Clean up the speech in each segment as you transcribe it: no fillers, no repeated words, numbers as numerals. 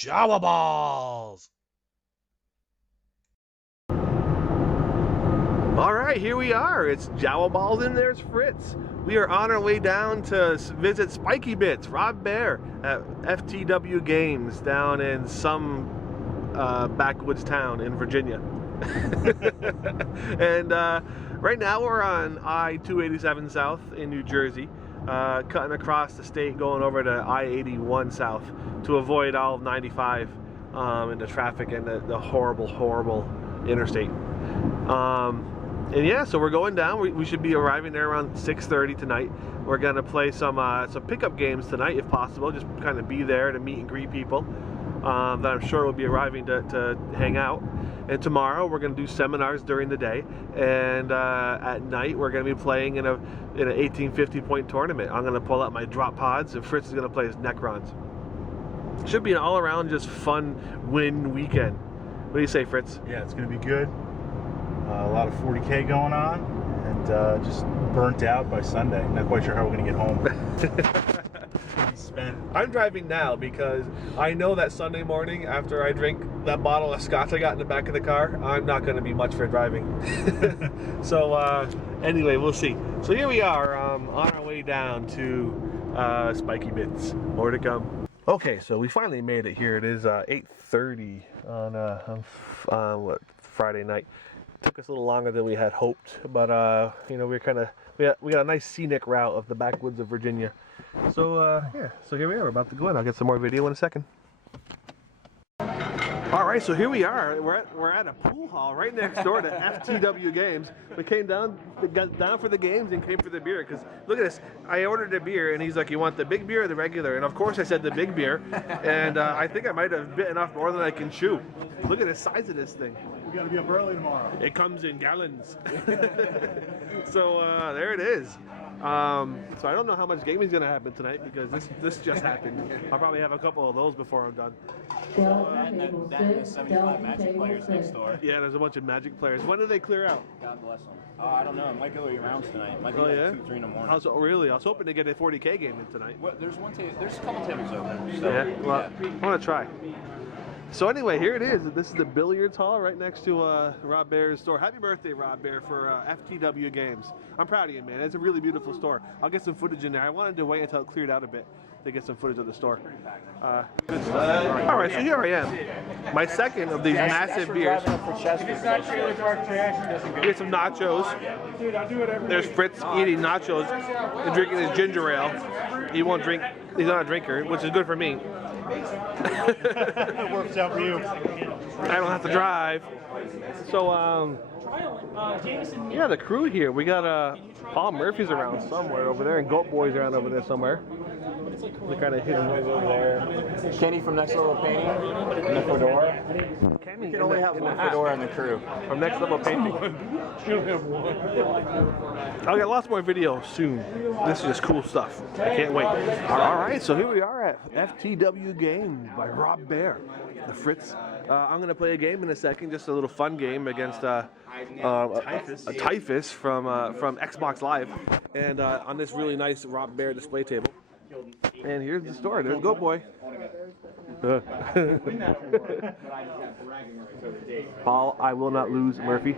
Jawaballs! All right, here we are. It's Jawaballs and there's Fritz. We are on our way down to visit Spiky Bits, Rob Bear at FTW Games down in some backwoods town in Virginia. And right now we're on I-287 South in New Jersey, cutting across the state going over to I-81 South to avoid all of 95 and the traffic and the horrible interstate. And yeah, so we're going down. We should be arriving there around 6:30 tonight. We're gonna play some pickup games tonight if possible. Just kind of be there to meet and greet people that I'm sure will be arriving to hang out. And tomorrow we're gonna do seminars during the day, and at night we're gonna be playing in an 1850 point tournament. I'm gonna pull out my drop pods, and Fritz is gonna play his Necrons. Should be an all-around just fun win weekend. What do you say, Fritz? Yeah, it's gonna be good. A lot of 40K going on, and just burnt out by Sunday. Not quite sure how we're gonna get home. I'm driving now because I know that Sunday morning after I drink that bottle of scotch I got in the back of the car, I'm not going to be much for driving. So anyway, we'll see. So here we are on our way down to Spiky Bits. More to come. Okay, so we finally made it here. It is 8:30 on what, Friday night. Took us a little longer than we had hoped, but you know, we got a nice scenic route of the backwoods of Virginia. So yeah, so here we are. We're about to go in. I'll get some more video in a second. All right, so here we are. We're at a pool hall right next door to FTW Games. We got down for the games and came for the beer because look at this. I ordered a beer and he's like, "You want the big beer or the regular?" And of course I said the big beer, and I think I might have bitten off more than I can chew. Look at the size of this thing. We gotta be up early tomorrow. It comes in gallons. So there it is. So I don't know how much gaming is going to happen tonight because this just happened. I'll probably have a couple of those before I'm done. That and the 75 Magic players next door. Yeah, there's a bunch of Magic players. When do they clear out? God bless them. Oh, I don't know. It might go rounds tonight. It might be like 2, 3 in the morning. I was hoping to get a 40K game in tonight. Well, there's a couple tables open. So, yeah, well, I want to try. So anyway, here it is. This is the billiards hall right next to Rob Bear's store. Happy birthday, Rob Bear, for FTW Games. I'm proud of you, man. It's a really beautiful store. I'll get some footage in there. I wanted to wait until it cleared out a bit to get some footage of the store. All right, so here I am. My second of these massive beers. Here's some nachos. There's Fritz eating nachos and drinking his ginger ale. He won't drink. He's not a drinker, which is good for me. It works out for you. I don't have to drive. So, yeah, the crew here. We got Paul Murphy's around somewhere over there, and Goat Boy's around over there somewhere. They're kind of hidden right over there. Kenny from Next Level Painting in the fedora. Kenny, You can only have one fedora in the crew. from Next Level Painting. I'll get lots more video soon. This is just cool stuff. I can't wait. All right, so here we are at FTW Games by Rob Bear, the Fritz. I'm going to play a game in a second, just a little fun game against a Typhus from Xbox Live, and on this really nice Rob Bear display table. And here's the store. There's Goat Boy. Paul, I will not lose, Murphy.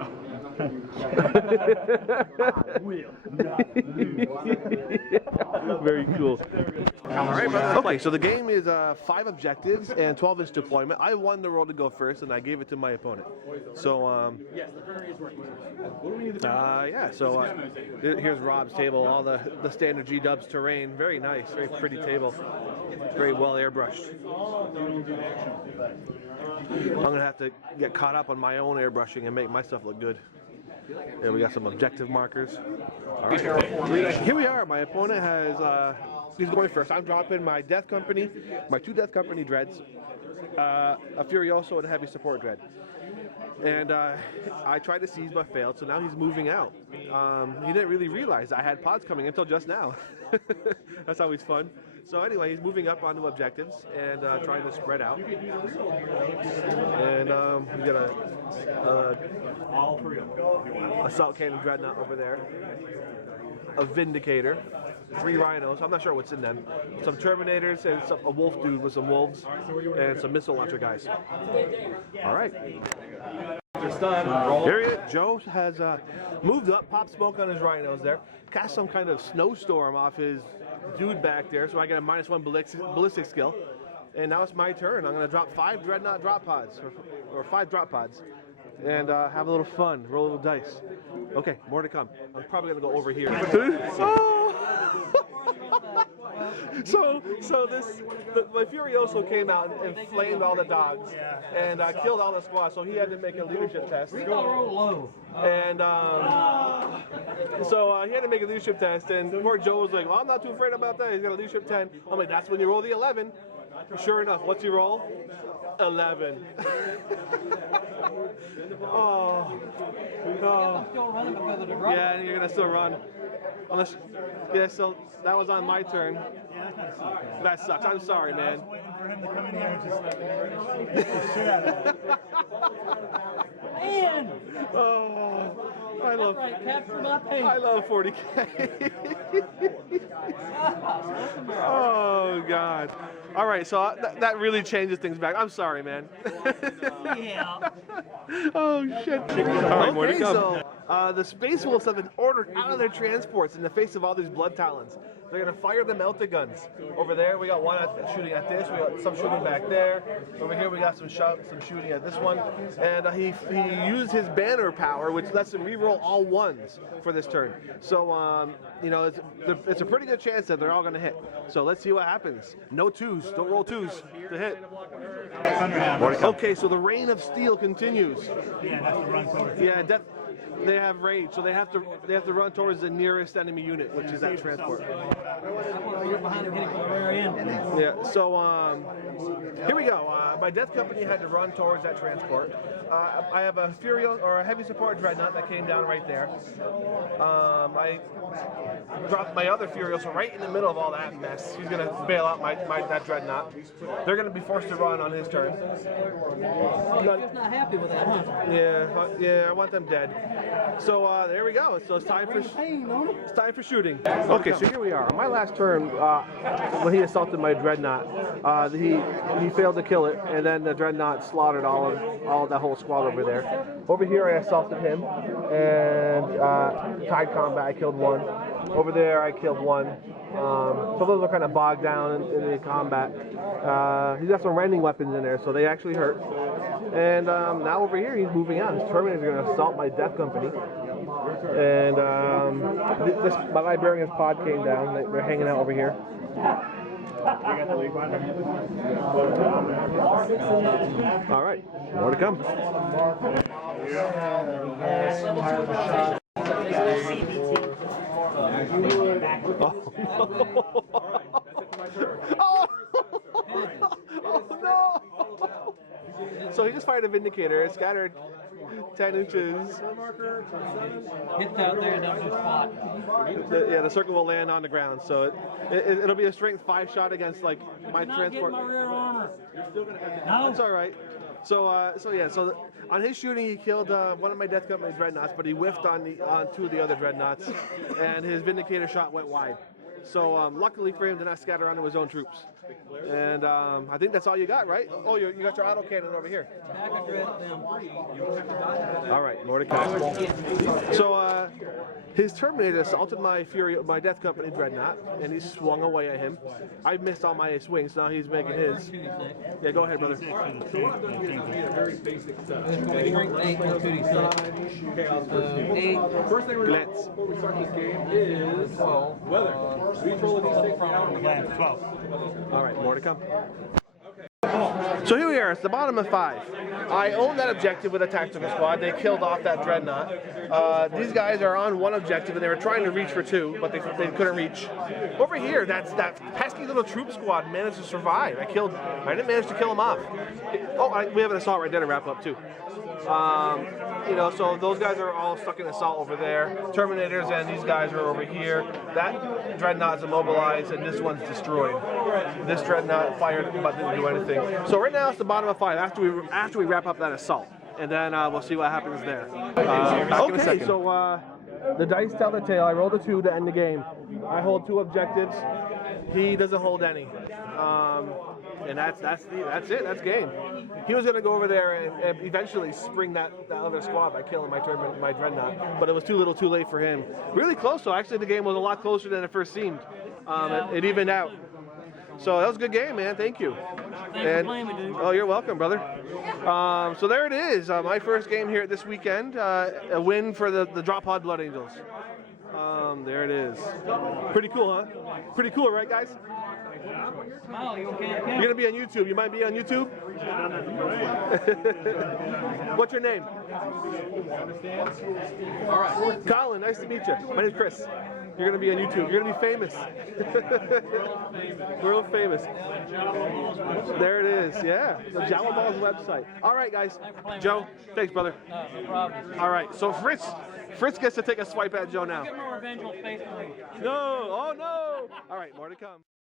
Very cool. All right, brother. Okay, so the game is 5 objectives and 12-inch deployment. I won the roll to go first, and I gave it to my opponent. So, yeah. So here's Rob's table. All the standard G-dubs terrain. Very nice. Very pretty table. Very well airbrushed. I'm gonna have to get caught up on my own airbrushing and make my stuff look good. And we got some objective markers. All right. Here we are. My opponent has, he's going first. I'm dropping my Death Company, my 2 Death Company dreads, a Furioso and a heavy support dread. And I tried to seize but failed, so now he's moving out. He didn't really realize I had pods coming until just now. That's always fun. So anyway, he's moving up onto objectives and trying to spread out. And we got a Assault Cannon Dreadnought over there, a Vindicator, 3 rhinos. I'm not sure what's in them. Some Terminators and a wolf dude with some wolves and some missile launcher guys. All right. Here he is. Joe has moved up, popped smoke on his rhinos there, cast some kind of snowstorm off his dude back there, so I get a -1 ballistic skill. And now it's my turn. I'm going to drop 5 Dreadnought drop pods, or 5 drop pods, and have a little fun, roll a little dice. Okay, more to come. I'm probably going to go over here. My Furioso came out and flamed all the dogs and killed all the squad, so he had to make a leadership test. And so he had to make a leadership test, and poor Joe was like, well, I'm not too afraid about that. He's got a leadership 10. I'm like, that's when you roll the 11. Sure enough, what's he roll? 11. Oh. Yeah, you're gonna still run. Unless, yeah, so that was on my turn. That sucks. I'm sorry, man. I was waiting for him to come in here and just beat the shit out of him. Man! Oh, I love 40K. Oh God. All right, so that really changes things back. I'm sorry, man. Yeah. Oh shit. All right, more to come. So the Space Wolves have been ordered out of their transports in the face of all these blood talons. They're gonna fire the melta guns. Over there, we got one shooting at this. We got some shooting back there. Over here, we got some shooting at this one. And he used his banner power, which lets him reroll all 1s for this turn. So you know, it's a pretty good chance that they're all gonna hit. So let's see what happens. No 2s. Don't roll 2s to hit. Okay, so the rain of steel continues. Yeah, that's the run towards. Yeah, they have rage, so they have to run towards the nearest enemy unit, which is that transport. You're behind him hitting from the rear end. Yeah, so here we go. My death company had to run towards that transport. I have a heavy support Dreadnought that came down right there. I dropped my other Furioso right in the middle of all that mess. He's gonna bail out that Dreadnought. They're gonna be forced to run on his turn. You're just not happy with that, huh? Yeah, I want them dead. So there we go. So it's time for shooting. Okay, so here we are. On my last turn, when he assaulted my Dreadnought, he failed to kill it, and then the Dreadnought slaughtered all that whole squad over there. Over here, I assaulted him, and tied combat, I killed 1. Over there, I killed 1. So those are kind of bogged down in the combat. He's got some rending weapons in there, so they actually hurt. And now over here, he's moving on. His Terminators are going to assault my death company. And my Librarian's pod came down. They're hanging out over here. All right, more to come. Oh no! So he just fired a Vindicator. It scattered 10 inches. Hits out there and down to spot. The circle will land on the ground. So it'll be a strength 5 shot against like my transport. Not getting my rear armor. No, it's all right. So on his shooting, he killed one of my death company Dreadnoughts, but he whiffed on 2 of the other Dreadnoughts, and his Vindicator shot went wide. So luckily for him, did not scatter onto his own troops. And I think that's all you got, right? Oh, you got your autocannon over here. All right, more to come. So his Terminator assaulted my death company Dreadnought, and he swung away at him. I missed all my swings, now he's making his. Yeah, go ahead, brother. So what I've done here is a very basic stuff. First thing we're going to do before we start this game is weather. We roll a d6 for hour. 12. All right, more to come. So here we are, it's the bottom of 5. I own that objective with a tactical squad. They killed off that Dreadnought. These guys are on 1 objective and they were trying to reach for 2, but they couldn't reach. Over here, that pesky little troop squad managed to survive. I didn't manage to kill them off. We have an assault right there to wrap up too. You know, so those guys are all stuck in assault over there. Terminators and these guys are over here. That Dreadnought's immobilized and this one's destroyed. This Dreadnought fired but didn't do anything. So right now it's the bottom of 5 after we wrap up that assault. And then we'll see what happens there. Okay, so The dice tell the tale. I rolled a 2 to end the game. I hold 2 objectives. He doesn't hold any. And that's it. That's game. He was going to go over there and eventually spring that other squad by killing my dreadnought, but it was too little, too late for him. Really close though. Actually, the game was a lot closer than it first seemed. It evened out. So that was a good game, man. Thank you. Thanks for playing me, dude. Oh, you're welcome, brother. So there it is. My first game here this weekend. A win for the Drop Pod Blood Angels. There it is. Pretty cool, huh? Pretty cool, right, guys? Smile, you okay? You're gonna be on YouTube. You might be on YouTube. What's your name? All right. Colin. Nice to meet you. My name's Chris. You're gonna be on YouTube. You're gonna be famous. World famous. There it is. Yeah, the Jawaballs website. All right, guys. Joe, thanks, brother. No problem. All right. So Fritz gets to take a swipe at Joe now. Get more revenge on Space Marine. No. Oh no. All right. More to come.